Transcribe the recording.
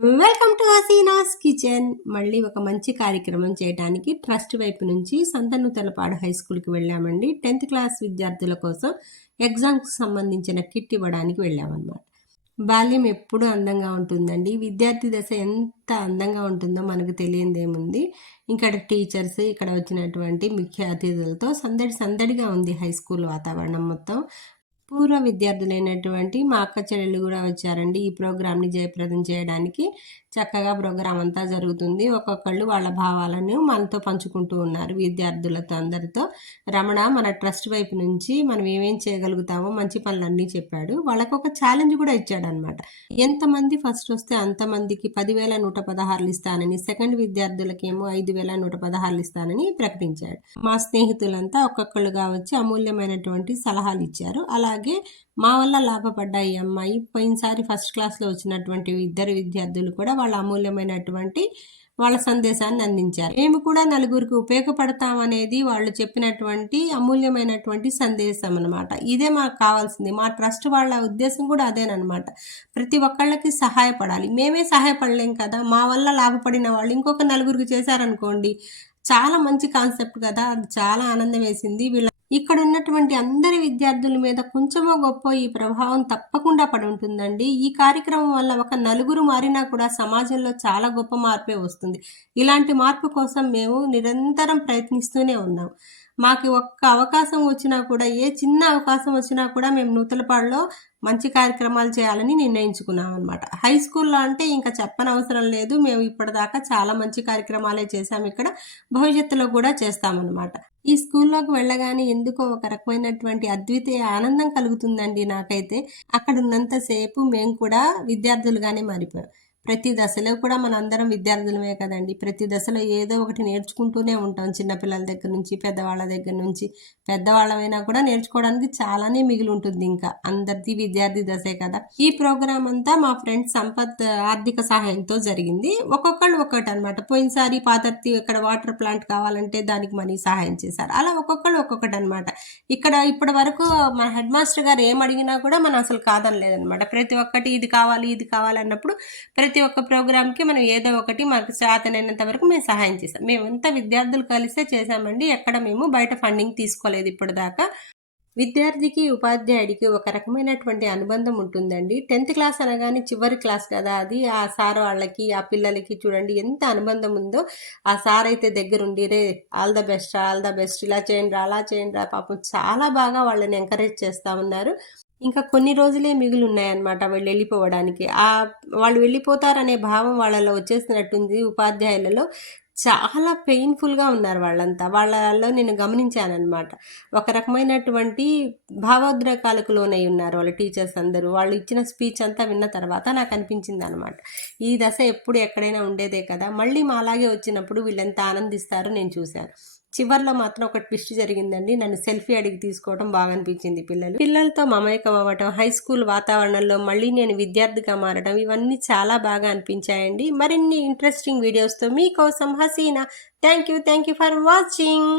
Welcome to Hasina's kitchen. మళ్ళీ ఒక మంచి కార్యక్రమం చేయడానికి ట్రస్ట్ వైపు నుంచి సంతనూతలపాడు హై స్కూల్కి వెళ్ళామండి. 10th క్లాస్ విద్యార్థుల కోసం ఎగ్జామ్కి సంబంధించిన కిట్ ఇవ్వడానికి వెళ్ళామన్నమాట. బాల్యం ఎప్పుడూ అందంగా ఉంటుందండి. విద్యార్థి దశ ఎంత అందంగా ఉంటుందో మనకు తెలియదేముంది. ఇక్కడ టీచర్స్, ఇక్కడ వచ్చినటువంటి ముఖ్య అతిథులతో సందడి సందడిగా ఉంది హై స్కూల్ వాతావరణం మొత్తం. పూర్వ విద్యార్థులైనటువంటి మా అక్క చెల్లెళ్ళు కూడా వచ్చారండి ఈ ప్రోగ్రామ్ని జయప్రదం చేయడానికి. చక్కగా ప్రోగ్రాం అంతా జరుగుతుంది. ఒక్కొక్కళ్ళు వాళ్ళ భావాలను మనతో పంచుకుంటూ ఉన్నారు విద్యార్థులతో అందరితో. రమణ మన ట్రస్ట్ వైపు నుంచి మనం ఏమేం చేయగలుగుతామో మంచి పనులన్నీ చెప్పాడు. వాళ్ళకు ఒక ఛాలెంజ్ కూడా ఇచ్చాడనమాట. ఎంతమంది ఫస్ట్ వస్తే అంతమందికి 10,116 ఇస్తానని, సెకండ్ విద్యార్థులకేమో 5,116 ఇస్తానని ప్రకటించాడు. మా స్నేహితులంతా ఒక్కొక్కళ్ళుగా వచ్చి అమూల్యమైనటువంటి సలహాలు ఇచ్చారు. అలాగే మా వల్ల లాభపడ్డ ఈ అమ్మాయి పోయినసారి ఫస్ట్ క్లాస్లో వచ్చినటువంటి ఇద్దరు విద్యార్థులు కూడా వాళ్ళ అమూల్యమైనటువంటి వాళ్ళ సందేశాన్ని అందించారు. మేము కూడా నలుగురికి ఉపయోగపడతామనేది వాళ్ళు చెప్పినటువంటి అమూల్యమైనటువంటి సందేశం అనమాట. ఇదే మాకు కావాల్సింది. మా ట్రస్ట్ వాళ్ళ ఉద్దేశం కూడా అదేనమాట. ప్రతి ఒక్కళ్ళకి సహాయపడాలి. మేమే సహాయపడలేం కదా, మా వల్ల లాభపడిన వాళ్ళు ఇంకొక నలుగురికి చేశారనుకోండి, చాలా మంచి కాన్సెప్ట్ కదా. అది చాలా ఆనందం వేసింది. ఇక్కడ ఉన్నటువంటి అందరి విద్యార్థుల మీద కొంచెమో గొప్ప ఈ ప్రభావం తప్పకుండా పడి ఉంటుందండి. ఈ కార్యక్రమం వల్ల ఒక నలుగురు మారినా కూడా సమాజంలో చాలా గొప్ప మార్పే వస్తుంది. ఇలాంటి మార్పు కోసం మేము నిరంతరం ప్రయత్నిస్తూనే ఉన్నాం. మాకు ఒక్క అవకాశం వచ్చినా కూడా, ఏ చిన్న అవకాశం వచ్చినా కూడా మేము నూతలపాడులో మంచి కార్యక్రమాలు చేయాలని నిర్ణయించుకున్నాం అనమాట. హై స్కూల్లో అంటే ఇంకా చెప్పనవసరం లేదు. మేము ఇప్పటిదాకా చాలా మంచి కార్యక్రమాలే చేశాం. ఇక్కడ భవిష్యత్తులో కూడా చేస్తామన్నమాట. ఈ స్కూల్లోకి వెళ్ళగానే ఎందుకో ఒక రకమైనటువంటి అద్వితీయ ఆనందం కలుగుతుందండి నాకైతే. అక్కడ ఉన్నంతసేపు మేము కూడా విద్యార్థులుగానే మారిపోయాం. ప్రతి దశలో కూడా మన అందరం విద్యార్థులమే కదండి. ప్రతి దశలో ఏదో ఒకటి నేర్చుకుంటూనే ఉంటాం. చిన్నపిల్లల దగ్గర నుంచి పెద్దవాళ్ళ దగ్గర నుంచి. పెద్దవాళ్ళమైనా కూడా నేర్చుకోవడానికి చాలానే మిగిలి ఉంటుంది. ఇంకా అందరిది విద్యార్థి దశే కదా. ఈ ప్రోగ్రాం అంతా మా ఫ్రెండ్ సంపత్ ఆర్థిక సహాయంతో జరిగింది. ఒక్కొక్కళ్ళు ఒక్కటి అనమాట. పోయినసారి పాతర్తి ఇక్కడ వాటర్ ప్లాంట్ కావాలంటే దానికి మనీ సహాయం చేశారు. అలా ఒక్కొక్కళ్ళు ఒక్కొక్కటి అనమాట. ఇక్కడ ఇప్పటి వరకు మన హెడ్ మాస్టర్ గారు ఏం అడిగినా కూడా మనం అసలు కాదనలేదనమాట. ప్రతి ఒక్కటి ఇది కావాలి ఇది కావాలి అన్నప్పుడు ప్రతి ఒక్క ప్రోగ్రామ్కి మనం ఏదో ఒకటి మనకు చేతనైనంత వరకు మేము సహాయం చేసాం. మేమంతా విద్యార్థులు కలిసే చేసామండి. ఎక్కడ మేము బయట ఫండింగ్ తీసుకోలేదు ఇప్పటిదాకా. విద్యార్థికి ఉపాధ్యాయుడికి ఒక రకమైనటువంటి అనుబంధం ఉంటుందండి. 10th క్లాస్ అనగానే చివరి క్లాస్ కదా అది. ఆ సార్ వాళ్ళకి ఆ పిల్లలకి చూడండి ఎంత అనుబంధం ఉందో. ఆ సార్ అయితే దగ్గరుండి రే all the best all the best, ఇలా చేయండి అలా చేయండి, పాపం చాలా బాగా వాళ్ళని ఎంకరేజ్ చేస్తూ ఉన్నారు. ఇంకా కొన్ని రోజులే మిగిలి ఉన్నాయన్నమాట వాళ్ళు వెళ్ళిపోవడానికి. వాళ్ళు వెళ్ళిపోతారనే భావం వాళ్ళలో వచ్చేసినట్టుంది. ఉపాధ్యాయులలో చాలా పెయిన్ఫుల్గా ఉన్నారు వాళ్ళంతా. వాళ్ళలో నేను గమనించానమాట. ఒక రకమైనటువంటి భావోద్రేకాలకు లోనై ఉన్నారు వాళ్ళ టీచర్స్ అందరూ. వాళ్ళు ఇచ్చిన స్పీచ్ అంతా విన్న తర్వాత నాకు అనిపించింది అనమాట, ఈ దశ ఎప్పుడు ఎక్కడైనా ఉండేదే కదా. మళ్ళీ మా అలాగే వచ్చినప్పుడు వీళ్ళెంత ఆనందిస్తారో నేను చూశాను. చివర్లో మాత్రం ఒక ట్విస్ట్ జరిగిందండి. నన్ను సెల్ఫీ అడిగి తీసుకోవడం బాగా అనిపించింది. పిల్లలతో మమేకం అవ్వటం, హై స్కూల్ వాతావరణంలో మళ్ళీ నేను విద్యార్థిగా మారడం, ఇవన్నీ చాలా బాగా అనిపించాయండి. మరిన్ని ఇంట్రెస్టింగ్ వీడియోస్తో మీకోసం Haseena. Thank you for watching.